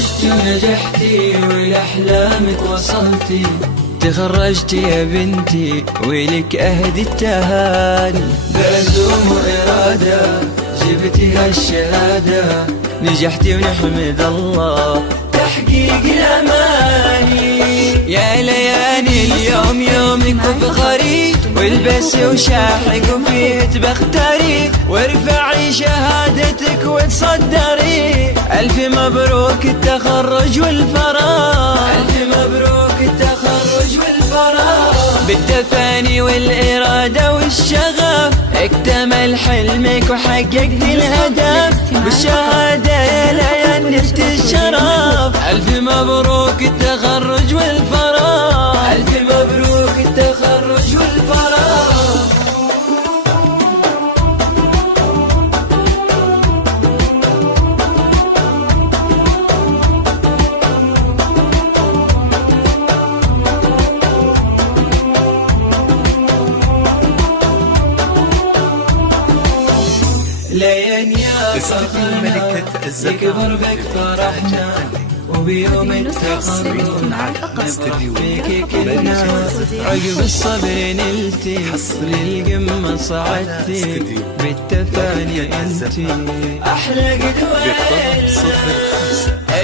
تخرجتي ونجحتي ولأحلامك وصلتي، تخرجتي يا بنتي ولك أهدي التهاني، بعزوم وإرادة جبتي هالشهادة، نجحتي ونحمد الله تحقيق الأماني. يا ليالي اليوم يومك وفخري، والبسي وشاحق وفيه تبختري، وارفعي شهادتك وتصدري. ألف مبروك التخرج والفراغ، ألف مبروك التخرج والفراغ، بالتفاني والإرادة والشغف اكتمل حلمك وحققت الهدف، بالشهادة يا ليان نلت الشرف. ألف مبروك التخرج والفراغ، ألف مبروك التخرج والفراغ. لين يا فخرنا يكبر بك فرحنا، وبيوم التخرج فيك كنا، عقب الصبر نلتي للقمة صعدتي، بالتفاني انتي احلى قدوة.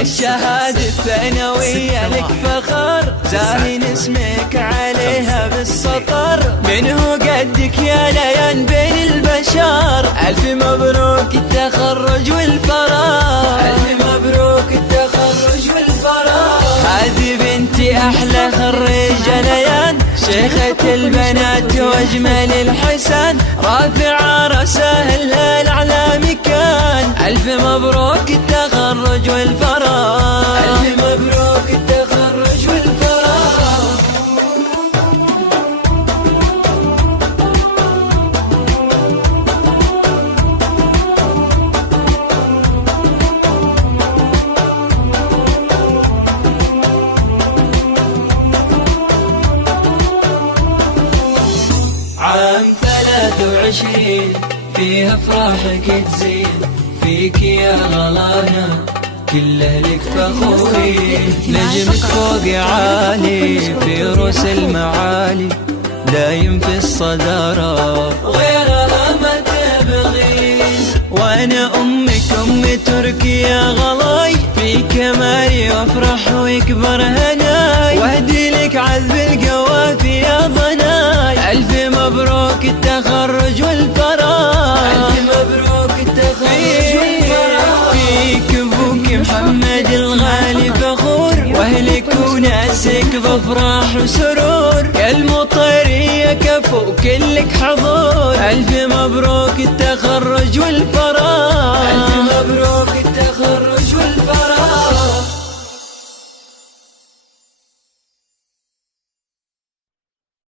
الشهادة الثانوية لك فخر، زاهين اسمك عليها بالسطر، منه قدك يا ليان بين البشر. ألف مبروك التخرج والفراغ، ألف مبروك التخرج والفراغ. هذه بنتي أحلى خريجة ليان، شيخة البنات وأجمل الحسن، رافعة رأسها الأعلى مكان. ألف مبروك التخرج والفراغ، ألف مبروك التخرج والفراغ. عام 23 فيها افراحك تزين، فيك يا غلانا كل اهلك فخورين، نجمك فوق عالي في روس المعالي، دايم في الصدارة غيرها ما تبغين. وانا امك ام تركي يا غلاي، في كمالي وافرح ويكبر هناي، واهدي لك عذب القوافي يا ضناي. الف مبروك التخرج والفراغ، الف مبروك التخرج والفراغ. فيك ابوك محمد الغالي فخور، واهلك وناسك بافراح وسرور، يا المطرية كفو كلك حضور. الف مبروك التخرج والفراغ،